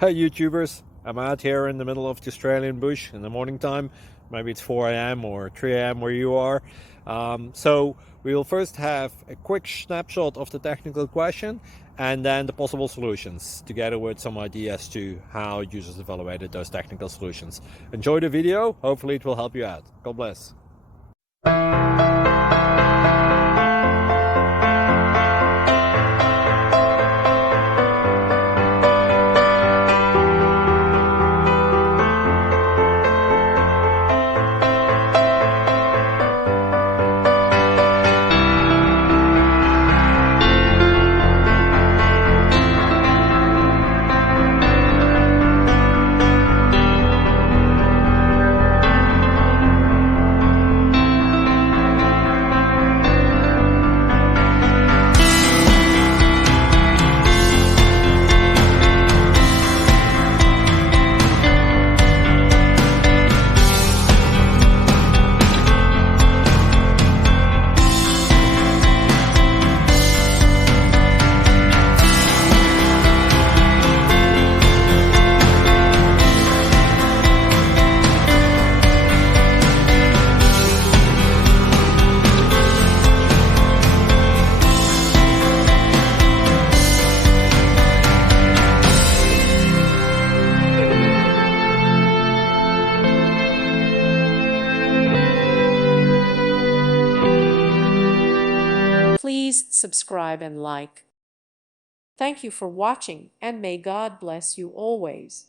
Hey YouTubers, I'm out here in the middle of the Australian bush in the morning time. Maybe it's 4 a.m. or 3 a.m. where you are. So we will first have a quick snapshot of the technical question and then the possible solutions, together with some ideas to how users evaluated those technical solutions. Enjoy the video, hopefully it will help you out. God bless. Please subscribe and like. Thank you for watching, and may God bless you always.